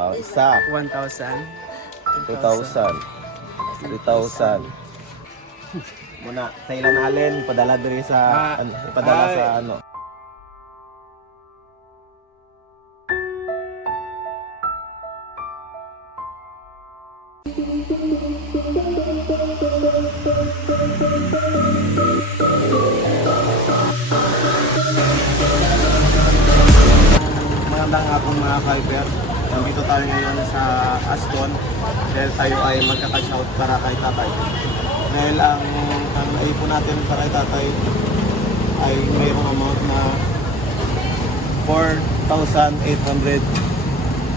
Oh, isa. 1,000. 2,000. 3,000. Muna, sa ilan alin, padala diri sa, Ah, ano, ipadala ay. sa ano. Nandito tayo ngayon sa Aston dahil tayo ay magka-cash out para kay tatay. Dahil ang, ang naipon natin para kay tatay ay mayroong amount na 4,800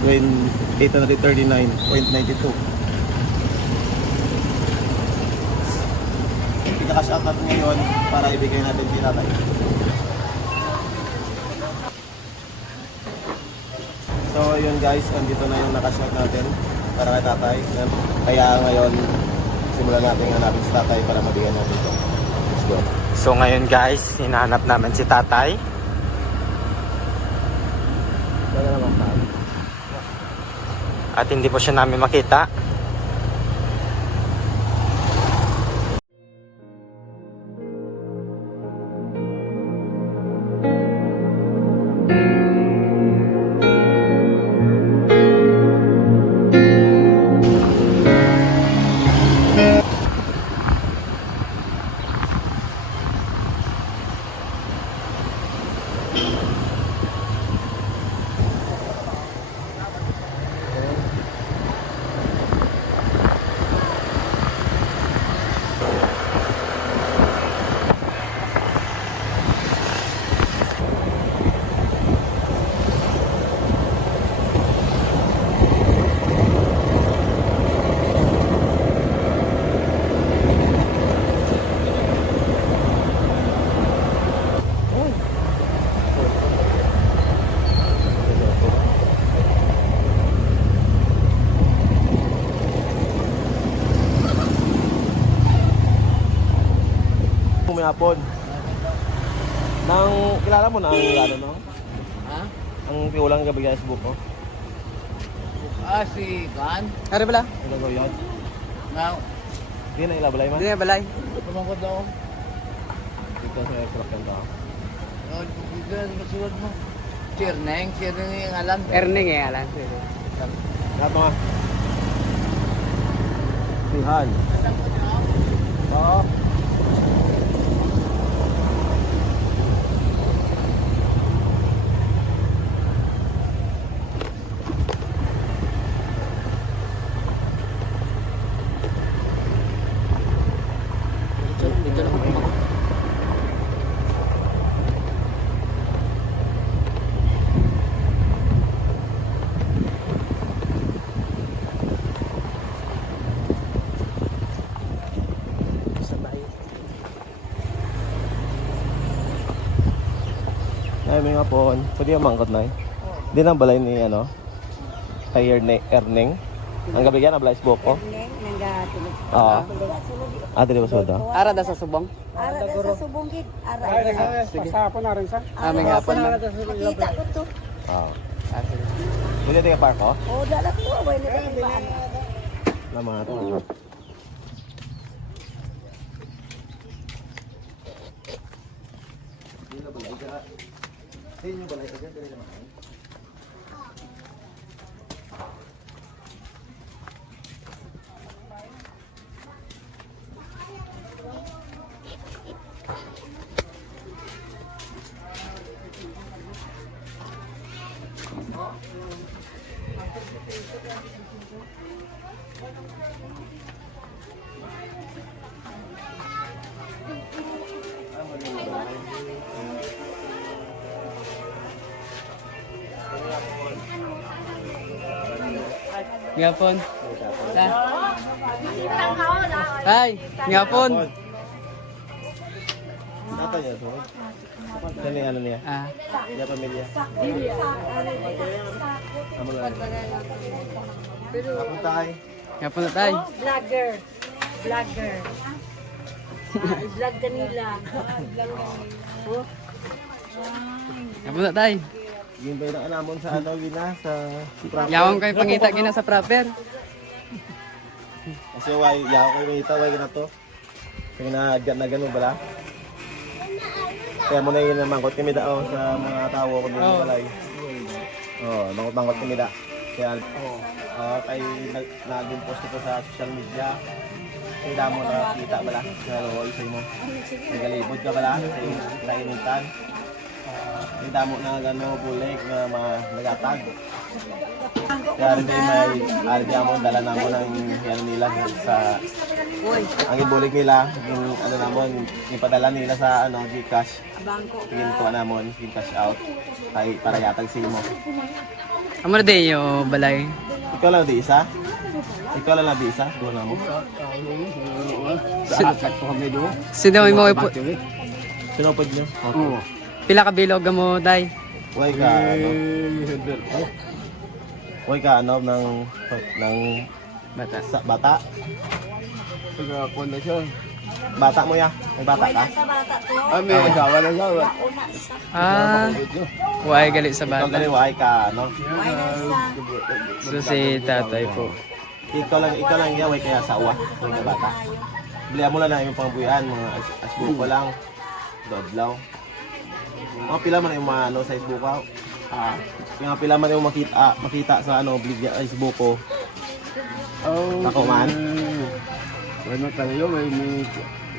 when 839.92. Ika-cash out natin ngayon para ibigay natin kay tatay. So yun guys, andito na yung nakashot natin para kay tatay. Kaya ngayon, simulan natin hanapin si tatay para mabigyan natin ito. Let's go. So ngayon guys, hinahanap namin si tatay. At hindi po siya namin makita. Pumihapon. Nang kilala mo na ang ano no? Ha? Ang piulang gabi guys book ko. Ah, si Kan? Ari bala? Ang gagawin yun. Nga, Di na ilabalay man. hindi na balay. Tumangkot daw. Dito sa aircraft yan daw. Oh, bigyan masuwad mo. Chirneng, chirneng yung alam. Erning eh, alam. Lahat mga. Tihan. Oo. Nga po. Pwede yung mangkot na eh. Di na balay ni ano? Kay Erne- Erning. Ang gabi yan, abalay book ko. Oo. Sulod. Ah, di ba suda? Ara da sa subong? Ara na sa subong gid. Ara. Ara. Aming hapon na. Nakita ko to. Oo. Ah. Pwede di ka park ko? Oh, dala ko. Away na katibaan. Lama ito. Ngapon. Da. Hi, ngapon. Tatay niya. Yan yung ano niya. Ah, Yan pamilya. Kapunta kay. ngapon na tayo. Vlogger. Vlogger. Vlog kanila. Ngapon na tayo. Yung ba yung anamon sa ano, gina, sa proper. Yawang kayo pangita gina sa proper. Kasi why, yaw ko yung ita, why na to. Kaya na, na ganun bala. Kaya mo na yun naman, kot kami dao sa mga tao ko din Oo. balay. Oo, oh, mangkot-mangkot kami da. Kaya, oh, kay nag, nag-post ito sa social media. Kaya damo na kita bala, sa loy sa mo. Nagalibod ka bala, sa kainitan. Kaya damo na gano, bulik, na mga nagatag. Kaya rin din may, ari di mo, dala na mo ng yan nila sa ang ibulik nila, yung ano namon, ipadala nila sa ano, Gcash. Tingin ko namon, yung cash out. Ay, para yatag sa mo. Amo na din yung balay. Ikaw lang di isa? Ikaw lang di isa? Doon na mo. Sino mo ipo? Sinupod nyo? Oo. Pila ka bilog mo day? Huwag ka, ano? Huwag ka, ano, ng, ng Bata. sa, bata. Pagkakon na siya. Bata mo ya? May bata ka? Sa bata to. Ah, may asawa na siya. Ah, why gali sa Ikaw bata. lang, huwag ka, ano? So si tatay po. Ikaw lang, ikaw lang yan, huwag kaya sa uwa. Huwag ka bata. Bilihan mo lang na yung pangbuyan, mga as- asbuko lang. Dodlaw. Mga pila man yung mga ano sa isbuko. Ah, yung mga pila man yung makita, ah, makita sa ano, bligya ay isbuko. Oh. Ako man. Ano tayo, may may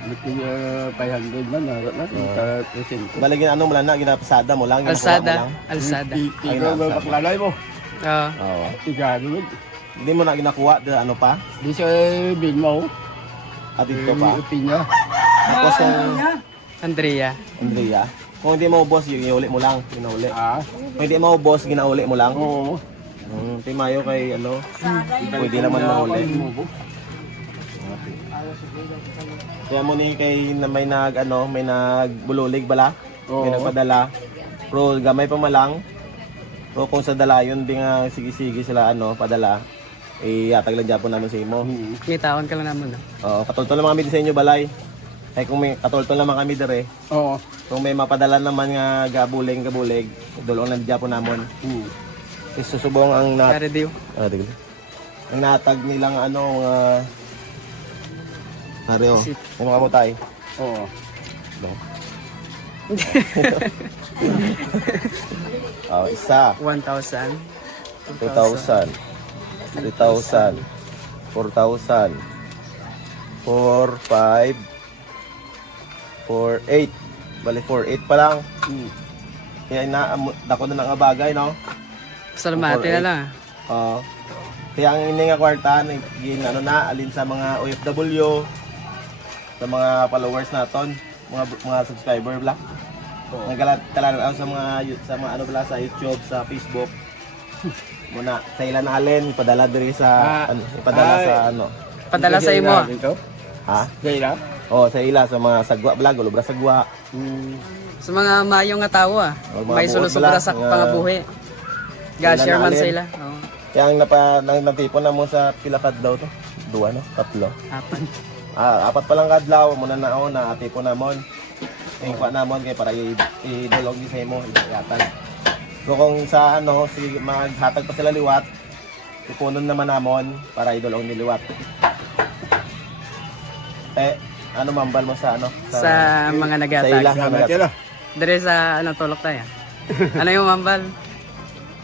may uh, 500 man na na sa present. Baligin ano mo lang na, ginapasada mo lang. Alsada. Alsada. Ikaw ba baklalay mo? Oo. Oo. Igano. Hindi mo na ginakuha, de, ano pa? Di sa bin mo. At ito pa. Pinya. Tapos yung Andrea. Andrea. Kung hindi mo boss, yung iuli mo lang. Ginauli. Ah. Kung hindi mo boss, ginauli mo lang. Oo. Hmm, timayo kay ano, pwede naman mauli. Kaya mo ni kay na may nag ano, may nagbululig bala, may Oo. nagpadala. Pero gamay pa malang. Pero kung sa dalayon di nga sige-sige sila ano, padala. Eh yatag lang Japon namin sa imo. Kitawan ka lang naman. no? Oo, katultol naman kami sa inyo balay. Ay kung may katultol naman kami dire, Oo. kung may mapadala naman nga gabuling gabulig, dulong lang Japon namon. Hmm. Isusubong ang na Kare diyo. Ah, tigil. Ang natag nilang ano, mga... Areo, yung mga mutay. Oo. Oh, isa, 1,000. 2,000, 3,000, 4,000, 4, 5, 4, 8. Bali, 4, 8 pa lang. Hmm. Kaya na, dako na ng bagay, no? Salamate na lang. ah. Oo. kaya ang ini nga kwarta, gin ano na, alin sa mga OFW, sa mga followers naton, mga mga subscriber bla. Nagalat talaga sa mga sa mga ano bla sa YouTube, sa Facebook. Muna sa ilan alin ipadala diri sa Ah. ano, ipadala Ay. sa ano. Padala sa imo. ah. Ha? Gaila. Oh, sa ila sa mga sagwa bla, gulubra sagwa. Hmm. Sa mga mayong nga tao ah. Oh, May sulusubra sa pangabuhi. Ga-share man sila. Oo. Kaya ang napa nang natipon na mo sa pila kadlaw to. Duwa no, tatlo. Apat. Ah, apat pa lang kadlaw muna na ako na ko namon. Yung pa namon kay para i- idulog ni sa imo igatan. So kung sa ano si maghatag pa sila liwat, ipunon naman namon para idulog ni liwat. Ano mambal mo sa ano? Sa mga sa nagatag. ila. Salamat sila. Dire sa ano tulok tayo. ano yung mambal?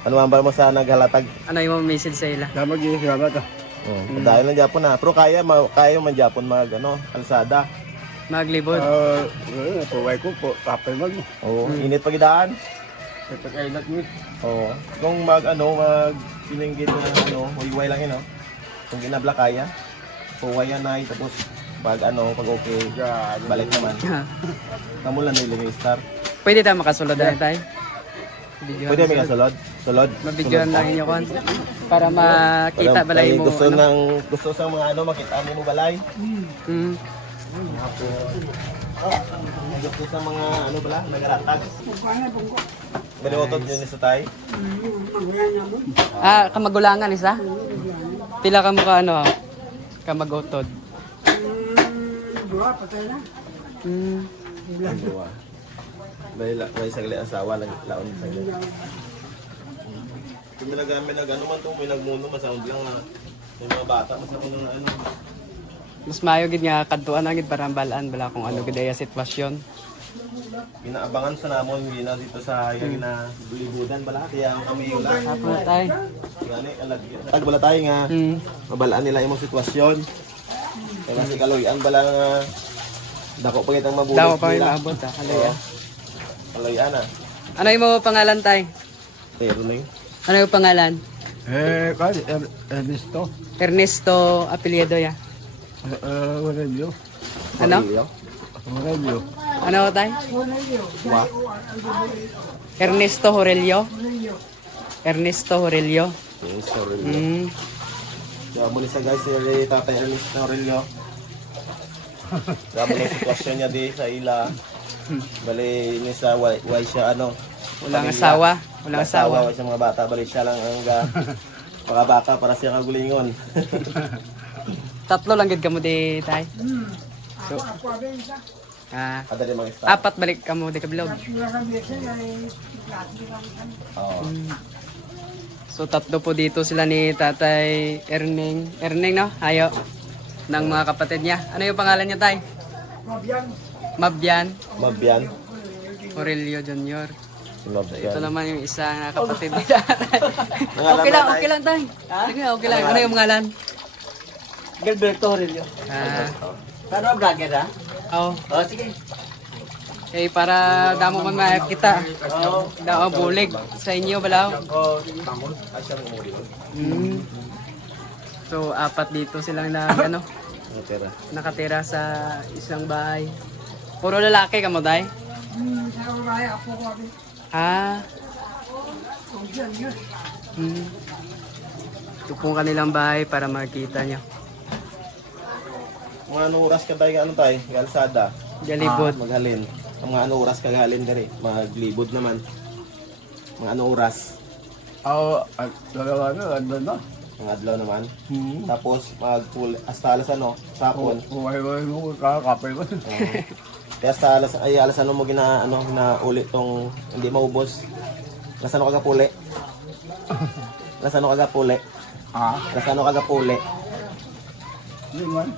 Ano mambal mo sa naghalatag? Ano yung message sa ila? Salamat din. Salamat. ah. Oh, dahil lang Japon na. Pero kaya ma, kaya man Japon mag ano, kalsada. Maglibod. Ah, uh, puway ko po. Kapay mag. Oo, init pagidaan. Pagkailat mo. Oo. Kung mag ano, mag sininggit na ano, huyway lang yun, no? Kung ginabla kaya, huway yan na, tapos pag ano, pag okay, balik naman. Kamu lang nilagay star. Pwede tayo makasulod na tayo. Video. Pwede may kasulod? Sulod? Mabidyoan lang inyo kon. Para makita balay ay, mo. Gusto ano. ng, gusto sa mga ano, makita mo balay. Mm. Ay, gusto sa mga ano bala, nagaratag. Baliwotod yun sa tay. Ah, kamagulangan isa? Pila ka mo ka ano? Kamagotod. Mm. Ang gawa. Dahil, dahil sa gali asawa, lang laon sa gali. Kung may nag, may nag, ano man to, may nagmuno, masound lang na. May mga bata, masound lang na ano. Mas mayo gid nga kadtuan na gid para balaan bala kung ano gid ay sitwasyon. Inaabangan sa namon, hindi na dito sa yung na bulibudan bala, kaya ang kami yung lahat. Tapos na tay. Gani, alagyan. Tag bala tayo nga, Hmm. mabalaan nila yung mga sitwasyon. Kaya kasi kaloyan bala nga, dako pa kitang mabulit Daw pa nila. maabot ah. Kalaya. Kaloyan ah. Ano yung mga pangalan tay? Pero na yun. Ano yung pangalan? Eh, kasi, er, Ernesto. Ernesto Apelyedo ya. Eh, uh, Aurelio. Ano? Aurelio. Ano tay? Ernesto Horelio. Ernesto Horelio. Yes, sorry. Hmm. Kaya muli sa guys, si Tatay Ernest Aurelio. Muli yung sitwasyon niya di sa ila. Bali, ini sa why, why siya ano. Walang pamilya. asawa. Walang asawa. Wala siya mga bata. Bali siya lang ang ga, mga bata para siya kagulingon. Tatlo lang gid kamo di tay. So, ah, Ada rin mga staff. apat balik kamo di kabilog. Oo. So tatlo po dito sila ni Tatay Erning. Erning no? Hayo. Ng mga kapatid niya. Ano yung pangalan niya tay? Mabyan. Mabyan. Mabyan. Aurelio Jr. Si Mabyan. Ito naman yung isa na kapatid ni Tatay. Okay lang, okay lang tay. Sige, okay lang. Ano yung pangalan? Gilberto Aurelio. Ah, Pero vlogger ha? oh. O, sige. Okay, para damo man makita. Oo. Daw bulig sa inyo balaw. O, sige. Ay, siya rin umuli. Mm. So apat dito silang na ano, Ano pera? nakatira sa isang bahay. Puro lalaki ka mo, Day? Ah. Hmm. Ito pong kanilang bahay para makita nyo. Mga ano oras ka tayo, ano tayo? Galsada. Galibot. Maghalin. Ang mga ano oras ka galin ka rin. Maglibod naman. Mga ano oras. Ako, at dalawa na, ano na. Mga adlaw naman. Hmm. Tapos mag hasta alas ano, sapon. Kumain mo, kakapay ko. Oo. Kaya hasta alas, ay alas ano mo gina, ano, na ulit tong hindi maubos. Alas ano kagapuli? Alas ano kagapuli? Ha? Alas ano kagapuli? Hindi man.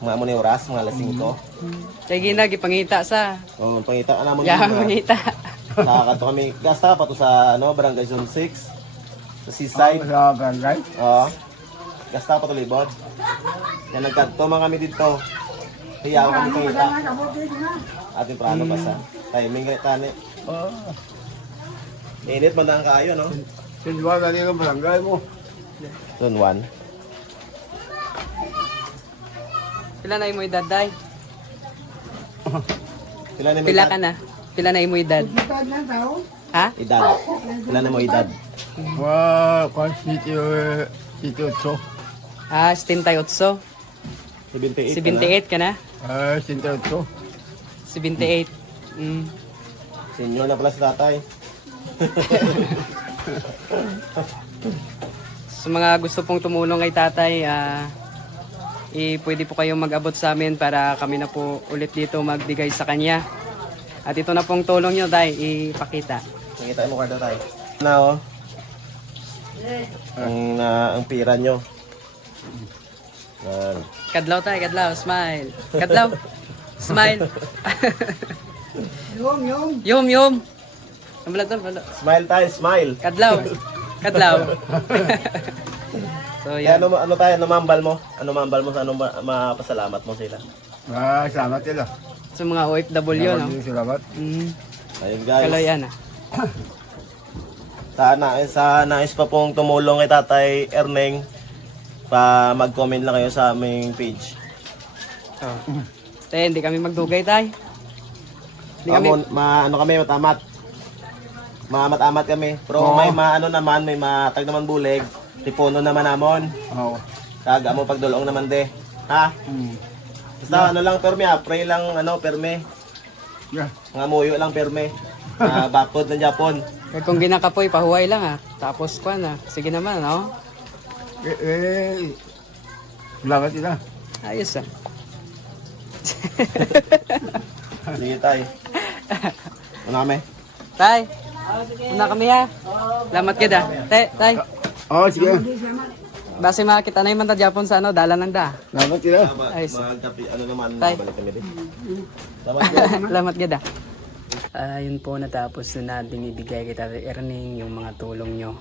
Mga mo ni oras, mga alas 5. Kaya ginag, ipangita sa. Oh, pangita ka naman Yeah, pangita. Nakakanto kami. Gasta pa to sa ano, Barangay Zone 6. Sa seaside. Sa barangay. Oo. Gasta pa to libod. Yan nagkanto mga kami dito. Kaya ako kami pangita. Ating prano pa sa timing ganit tani. Oo. Init man ang kaayo, no? Sinwa na nila barangay mo. 1. Pila na imo edad, Day? Pila na mo Pila ka na? Pila na imo edad? Ha? Edad. Pila na mo edad? Wa, kung sitio, sitio tso. Ah, 78. 78 78 ka na? Ah, sitio tso. 78. Mm. Senior na pala si tatay. Sa mga gusto pong tumulong kay tatay, ah, eh, pwede po kayong mag-abot sa amin para kami na po ulit dito magbigay sa kanya. At ito na pong tulong nyo, Day, ipakita. Nakita mo kada tayo. Na oh. Ang na ang pira nyo. Yan. Kadlaw tayo, kadlaw, smile. Kadlaw, smile. yum, yum. Yum, yum. Ang bala to, bala. Smile tayo, smile. Kadlaw. Kadlaw. so, Kaya yan. ano, ano tayo, ano mambal mo? Ano mambal mo sa ano ma- mapasalamat mo sila? Ah, salamat sila. Sa mga OFW, no? Salamat, Salamat. Mm. Ayun guys. Kaloyan, ah. Sana, sa nais pa pong tumulong kay Tatay Erneng, pa mag-comment lang kayo sa aming page. Oh. Tayo, hindi kami magdugay, tay. Hindi kami, Amon, ma, ano kami, matamat. Mamat-amat kami. Pero may maano naman, may matag naman bulig. Tipono naman namon. Oo. Kag amo pagdulong naman de. Ha? Hmm. Basta ano lang perme ah, pray lang ano perme. Yeah. Nga muyo lang perme. Ah, bakod ng Japon. eh, kung ginakapoy, pahuway lang, ah. Tapos, kwan, ah. Sige naman, no? Eh, eh, salamat sila. Ayos, ah. Sige tay. Ano kami? Tay, Una kami ha. Salamat kita. Te, tay. Oh, sige. Base makita na yung manta Japon sa ano, dala lang da. Salamat sila. Ayos. Magkapi, ano naman, Tay. balik kami din. Salamat gada. Ayun po natapos na natin ibigay kay Tatay Erning yung mga tulong nyo.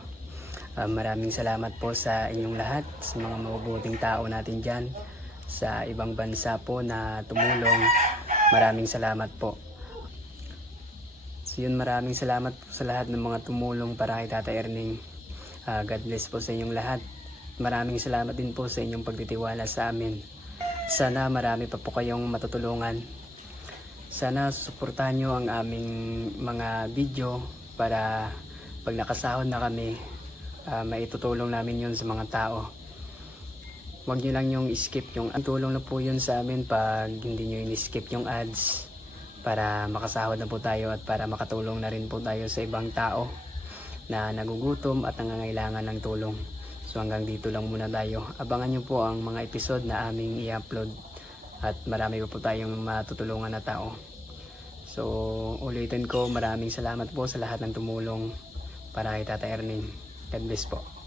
Ah, maraming salamat po sa inyong lahat, sa mga mabubuting tao natin dyan, sa ibang bansa po na tumulong. Maraming salamat po. So yun, maraming salamat po sa lahat ng mga tumulong para kay Tatay Erning. Ah, God bless po sa inyong lahat. Maraming salamat din po sa inyong pagtitiwala sa amin. Sana marami pa po kayong matutulungan sana suportahan nyo ang aming mga video para pag nakasahod na kami, ah, maitutulong namin yun sa mga tao. Huwag nyo lang yung skip yung ang tulong na po yun sa amin pag hindi nyo in-skip yung ads para makasahod na po tayo at para makatulong na rin po tayo sa ibang tao na nagugutom at nangangailangan ng tulong. So hanggang dito lang muna tayo. Abangan nyo po ang mga episode na aming i-upload at marami pa po tayong matutulungan na tao. So, ulitin ko, maraming salamat po sa lahat ng tumulong para kay Tata Erning. God bless po.